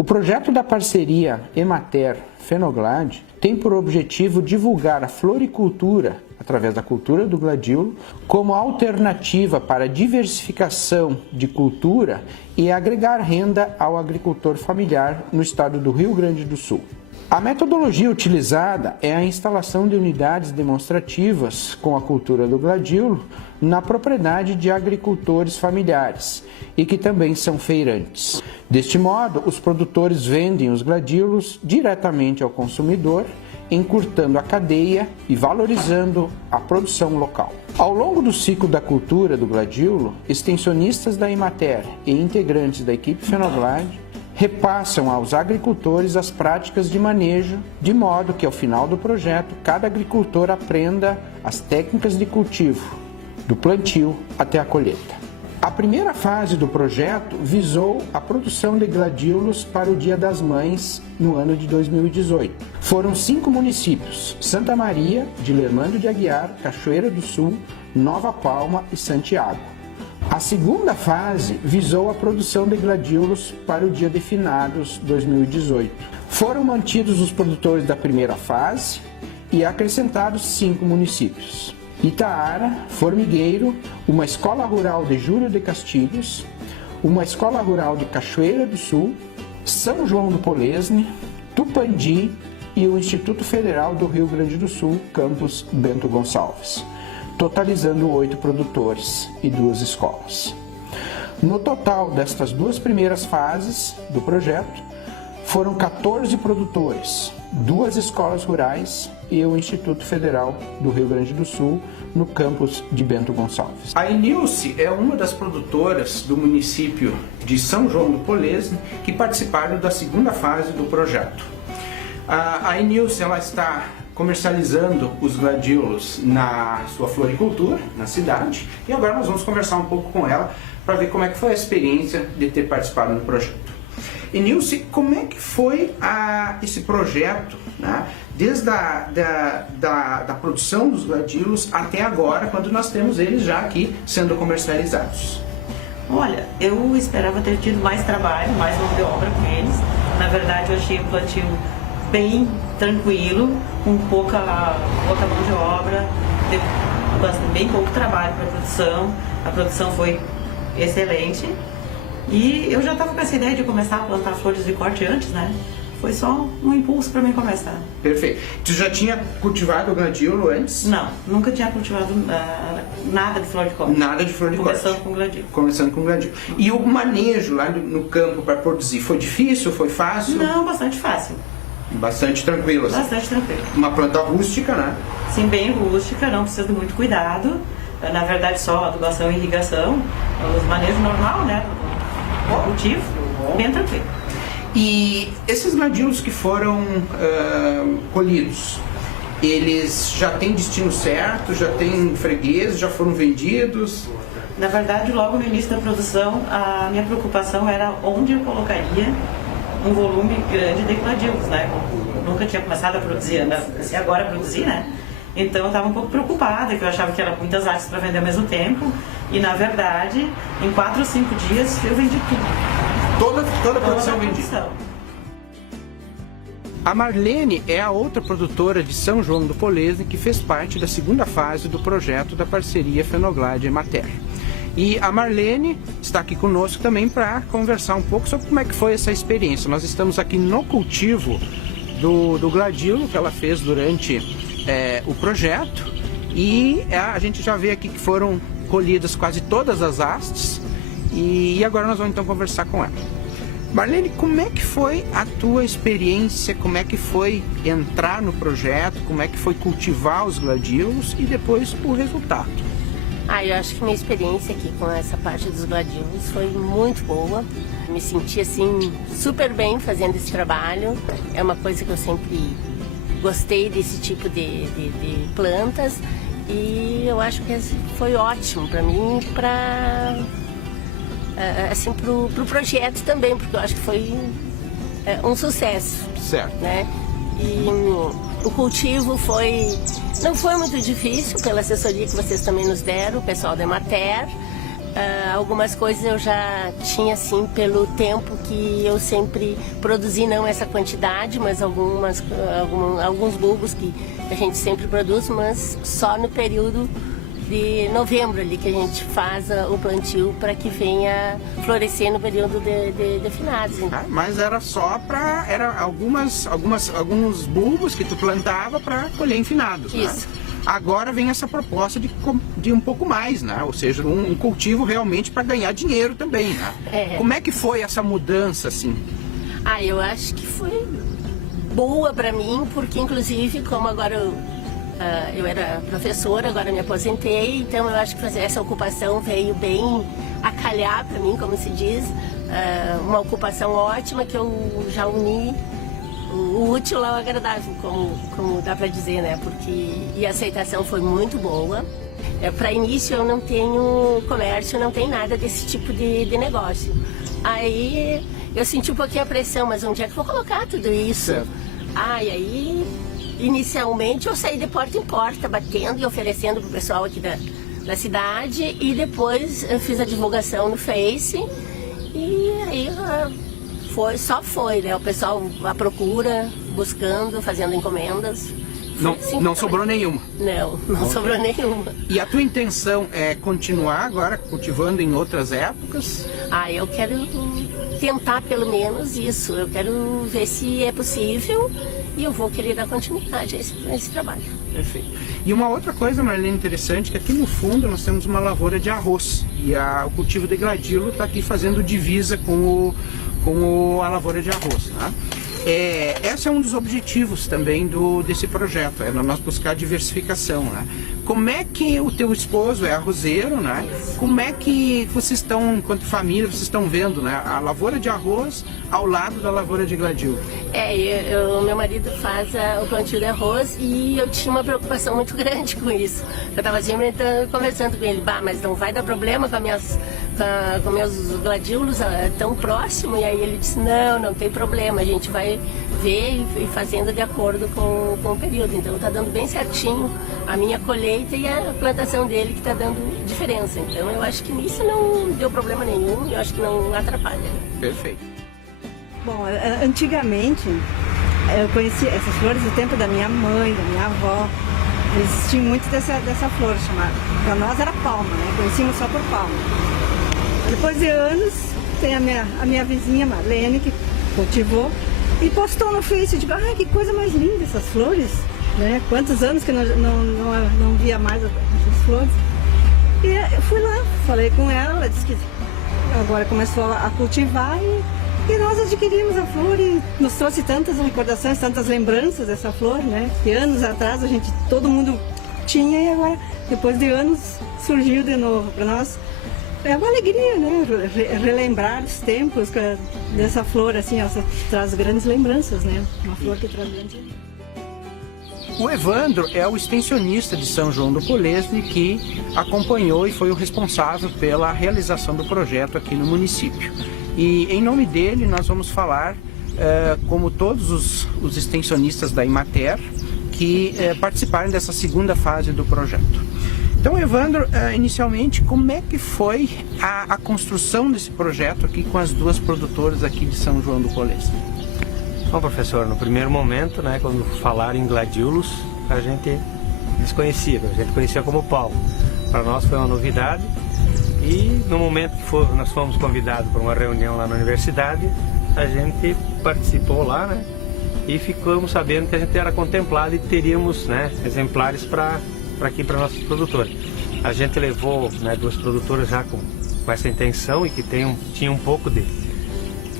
O projeto da parceria Emater-Fenoglade tem por objetivo divulgar a floricultura, através da cultura do gladiolo, como alternativa para a diversificação de cultura e agregar renda ao agricultor familiar no estado do Rio Grande do Sul. A metodologia utilizada é a instalação de unidades demonstrativas com a cultura do gladiolo na propriedade de agricultores familiares e que também são feirantes. Deste modo, os produtores vendem os gladiolos diretamente ao consumidor, encurtando a cadeia e valorizando a produção local. Ao longo do ciclo da cultura do gladiolo, extensionistas da Emater e integrantes da equipe Fenoglade repassam aos agricultores as práticas de manejo, de modo que ao final do projeto cada agricultor aprenda as técnicas de cultivo, do plantio até a colheita. A primeira fase do projeto visou a produção de gladiolos para o Dia das Mães no ano de 2018. Foram 5 municípios: Santa Maria, Dilermando de Aguiar, Cachoeira do Sul, Nova Palma e Santiago. A segunda fase visou a produção de gladiolos para o Dia de Finados 2018. Foram mantidos os produtores da primeira fase e acrescentados 5 municípios: Itaara, Formigueiro, uma escola rural de Júlio de Castilhos, uma escola rural de Cachoeira do Sul, São João do Polesne, Tupandi e o Instituto Federal do Rio Grande do Sul, campus Bento Gonçalves, totalizando 8 produtores e 2 escolas. No total destas 2 primeiras fases do projeto, foram 14 produtores, 2 escolas rurais e o Instituto Federal do Rio Grande do Sul, no campus de Bento Gonçalves. A Enilce é uma das produtoras do município de São João do Polesne que participaram da segunda fase do projeto. A Enilce ela está comercializando os gladiolos na sua floricultura, na cidade, e agora nós vamos conversar um pouco com ela para ver como é que foi a experiência de ter participado do projeto. Enilce, como é que foi esse projeto, né? Desde da produção dos gladiolos até agora, quando nós temos eles já aqui sendo comercializados? Olha, eu esperava ter tido mais trabalho, mais mão de obra com eles. Na verdade, eu achei o plantio bem tranquilo, com pouca mão de obra, bem pouco trabalho para a produção. A produção foi excelente. E eu já estava com essa ideia de começar a plantar flores de corte antes, né? Foi só um impulso para mim começar. Perfeito. Tu já tinha cultivado o gladiolo antes? Não, nunca tinha cultivado nada de flor de corte. Nada de flor de corte. Começando com gladiolo. Começando com gladiolo. E o manejo lá no campo para produzir, foi difícil, foi fácil? Não, bastante fácil. Bastante tranquilo, assim. Bastante tranquilo. Uma planta rústica, né? Sim, bem rústica, não precisa de muito cuidado. Na verdade, só adubação e irrigação. Os manejos normal, né? O cultivo, bem tranquilo. E esses gladiolos que foram colhidos, eles já têm destino certo, já têm freguês, já foram vendidos? Na verdade, logo no início da produção, a minha preocupação era onde eu colocaria um volume grande de gladiolos, né? Eu nunca tinha começado a produzir, comecei agora a produzir, né? Então eu estava um pouco preocupada, que eu achava que eram muitas artes para vender ao mesmo tempo. E na verdade, em 4 ou 5 dias eu vendi tudo. Toda a produção vendida. A Marlene é a outra produtora de São João do Polesne que fez parte da segunda fase do projeto da parceria Fenoglade Emater. E a Marlene está aqui conosco também para conversar um pouco sobre como é que foi essa experiência. Nós estamos aqui no cultivo do gladiolo que ela fez durante o projeto e a gente já vê aqui que foram colhidas quase todas as hastes e agora nós vamos então conversar com ela. Marlene, como é que foi a tua experiência, como é que foi entrar no projeto, como é que foi cultivar os gladiolos e depois o resultado? Eu acho que minha experiência aqui com essa parte dos gladiolos foi muito boa. Me senti assim super bem fazendo esse trabalho. É uma coisa que eu sempre gostei desse tipo de plantas e eu acho que foi ótimo para mim, assim, pro projeto também, porque eu acho que foi um sucesso. Certo. Né? E o cultivo não foi muito difícil pela assessoria que vocês também nos deram, o pessoal da Emater. Algumas coisas eu já tinha, assim, pelo tempo que eu sempre produzi, não essa quantidade, mas alguns bulbos que a gente sempre produz, mas só no período de novembro ali que a gente faz o plantio para que venha florescer no período de finados. Mas era só para alguns bulbos que tu plantava para colher em finados. Isso. Né? Agora vem essa proposta de um pouco mais, né? Ou seja, um cultivo realmente para ganhar dinheiro também, né? Como é que foi essa mudança, assim? Eu acho que foi boa para mim, porque inclusive como agora eu era professora, agora me aposentei, então eu acho que fazer essa ocupação veio bem a calhar para mim, como se diz, uma ocupação ótima que eu já uni o útil ao agradável, como dá para dizer, né? E a aceitação foi muito boa. Para início eu não tenho comércio, não tem nada desse tipo de negócio. Aí eu senti um pouquinho a pressão, mas onde é que eu vou colocar tudo isso? Certo. E aí, inicialmente eu saí de porta em porta, batendo e oferecendo pro pessoal aqui da cidade, e depois eu fiz a divulgação no Face, e aí só foi, né? O pessoal à procura, buscando, fazendo encomendas. Não sobrou nenhuma? Não sobrou nenhuma. E a tua intenção é continuar agora cultivando em outras épocas? Eu quero tentar pelo menos isso. Eu quero ver se é possível e eu vou querer dar continuidade a esse trabalho. Perfeito. E uma outra coisa, Marlene, interessante, que aqui no fundo nós temos uma lavoura de arroz. E o cultivo de gladilo está aqui fazendo divisa com a lavoura de arroz, né? Esse é um dos objetivos também desse projeto, nós buscar diversificação, né? Como é que o teu esposo é arrozeiro, né? Como é que vocês estão, enquanto família, vocês estão vendo, né? A lavoura de arroz ao lado da lavoura de gladilo? Meu marido faz o plantio de arroz e eu tinha uma preocupação muito grande com isso. Eu estava sempre conversando com ele, mas não vai dar problema com meus gladiolos tão próximo? E aí ele disse, não tem problema, a gente vai ver e fazendo de acordo com o período. Então está dando bem certinho a minha colheita e a plantação dele, que está dando diferença. Então eu acho que nisso não deu problema nenhum e eu acho que não atrapalha. Perfeito. Bom, antigamente eu conhecia essas flores do tempo da minha mãe, da minha avó. Eles tinham muito dessa flor chamada. Para nós era palma, né? Conhecíamos só por palma. Depois de anos, tem a minha vizinha Marlene, que cultivou e postou no Face. Eu digo, que coisa mais linda essas flores, né? Quantos anos que não via mais essas flores. E eu fui lá, falei com ela disse que agora começou a cultivar e nós adquirimos a flor e nos trouxe tantas recordações, tantas lembranças dessa flor, né? Que anos atrás todo mundo tinha e agora, depois de anos, surgiu de novo para nós. É uma alegria, né? Relembrar os tempos dessa flor, assim, ela traz grandes lembranças, né? Uma flor que traz grandes lembranças. O Evandro é o extensionista de São João do Polesne que acompanhou e foi o responsável pela realização do projeto aqui no município. E em nome dele nós vamos falar, como todos os extensionistas da Imater, que participaram dessa segunda fase do projeto. Então, Evandro, inicialmente, como é que foi a construção desse projeto aqui com as duas produtoras aqui de São João do Polesne? Bom, professor, no primeiro momento, né, quando falaram em gladiolos, a gente desconhecia, a gente conhecia como pau. Para nós foi uma novidade e no momento que nós fomos convidados para uma reunião lá na universidade, a gente participou lá, né, e ficamos sabendo que a gente era contemplado e teríamos, né, exemplares para nossos produtores. A gente levou, né, duas produtoras já com essa intenção e que tinha um pouco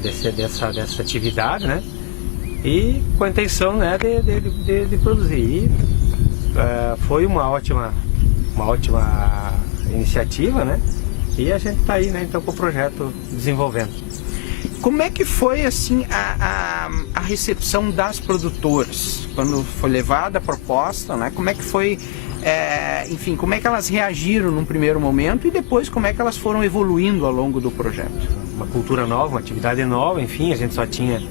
dessa atividade, né? E com a intenção, né, de produzir. E, foi uma ótima iniciativa, né? E a gente está aí, né, então, com o projeto desenvolvendo. Como é que foi, assim, a recepção das produtoras? Quando foi levada a proposta, né? Como é que foi, enfim, como é que elas reagiram num primeiro momento e depois como é que elas foram evoluindo ao longo do projeto? Uma cultura nova, uma atividade nova, enfim, a gente só tinha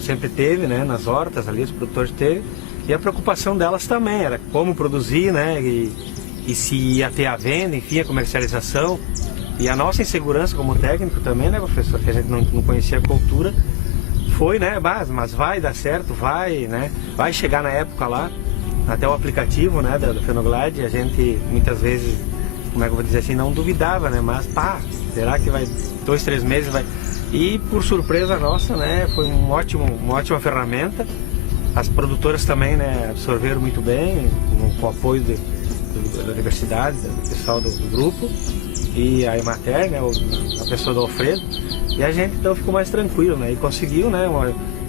sempre teve, né, nas hortas ali, os produtores teve, e a preocupação delas também era como produzir, né, e se ia ter a venda, enfim, a comercialização. E a nossa insegurança como técnico também, né, professor, que a gente não conhecia a cultura, foi, né, mas vai dar certo, vai, né, vai chegar na época lá, até o aplicativo, né, do Fenoglade, a gente muitas vezes, como é que eu vou dizer assim, não duvidava, né, mas será que vai 2, 3 meses vai... E por surpresa nossa, né, foi uma ótima ferramenta. As produtoras também, né, absorveram muito bem, com o apoio da universidade, do pessoal do grupo, e a Emater, né, a pessoa do Alfredo, e a gente então ficou mais tranquilo, né, e conseguiu, né,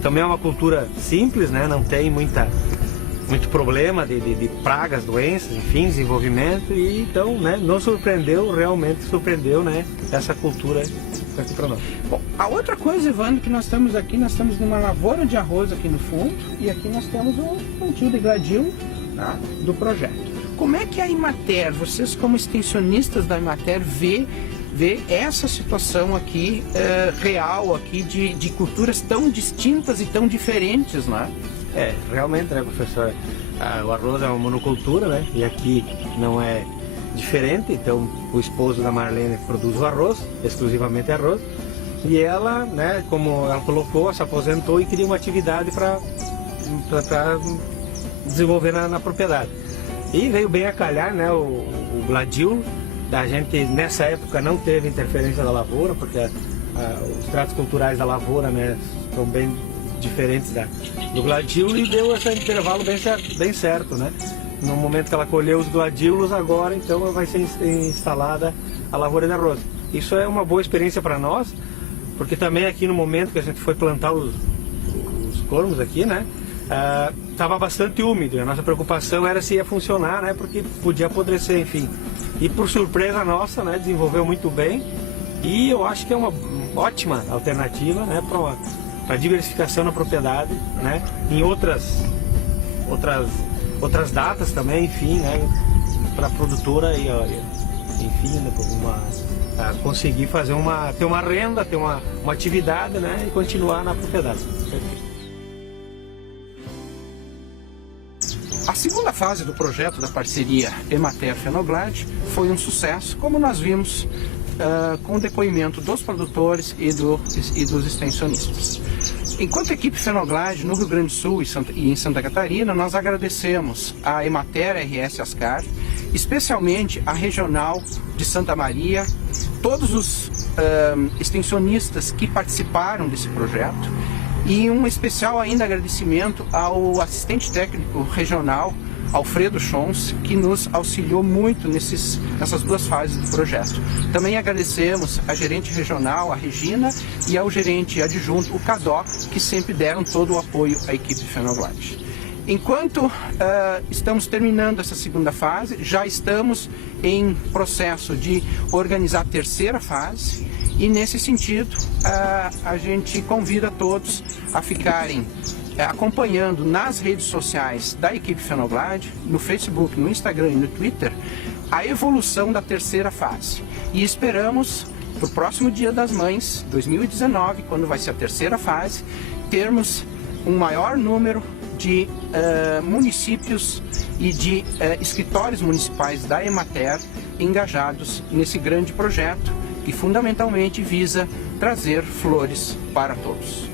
também é uma cultura simples, né, não tem muito problema de pragas, doenças, enfim, desenvolvimento, e então, né, nos surpreendeu, realmente surpreendeu, né, essa cultura aqui para nós. Bom, a outra coisa, Evandro, que nós estamos aqui, nós estamos numa lavoura de arroz aqui no fundo, e aqui nós temos o plantio de gladiolos, tá, do projeto. Como é que a Emater, vocês como extensionistas da Emater, vê essa situação aqui real aqui de culturas tão distintas e tão diferentes, né? Realmente, né, professor, o arroz é uma monocultura, né, e aqui não é diferente. Então o esposo da Marlene produz o arroz, exclusivamente arroz, e ela, né, como ela colocou, se aposentou e queria uma atividade para desenvolver na propriedade. E veio bem a calhar, né, o gladiolo. A gente nessa época não teve interferência da lavoura, porque os tratos culturais da lavoura, né, são bem diferentes do gladiolo, e deu esse intervalo bem certo, né? No momento que ela colheu os gladiolos, agora então vai ser instalada a lavoura de arroz. Isso é uma boa experiência para nós, porque também aqui no momento que a gente foi plantar os cormos aqui, né, estava bastante úmido, e a nossa preocupação era se ia funcionar, né, porque podia apodrecer, enfim. E por surpresa nossa, né, desenvolveu muito bem, e eu acho que é uma ótima alternativa, né, para diversificação na propriedade, né, em outras datas também, enfim, né, para a produtora e, enfim, né, conseguir fazer ter uma renda, ter uma atividade, né, e continuar na propriedade. A segunda fase do projeto da parceria Emater-Fenoglade foi um sucesso, como nós vimos com o depoimento dos produtores e dos extensionistas. Enquanto equipe Fenoglade no Rio Grande do Sul e em Santa Catarina, nós agradecemos a Emater RS Ascar, especialmente a Regional de Santa Maria, todos os extensionistas que participaram desse projeto, e um especial ainda agradecimento ao assistente técnico regional, Alfredo Schons, que nos auxiliou muito nessas duas fases do projeto. Também agradecemos a gerente regional, a Regina, e ao gerente adjunto, o Cadó, que sempre deram todo o apoio à equipe Fenoglade. Enquanto estamos terminando essa segunda fase, já estamos em processo de organizar a terceira fase, e nesse sentido a gente convida todos a ficarem acompanhando nas redes sociais da equipe Fenoglade, no Facebook, no Instagram e no Twitter, a evolução da terceira fase. E esperamos, para o próximo Dia das Mães, 2019, quando vai ser a terceira fase, termos um maior número de municípios e de escritórios municipais da Emater engajados nesse grande projeto que fundamentalmente visa trazer flores para todos.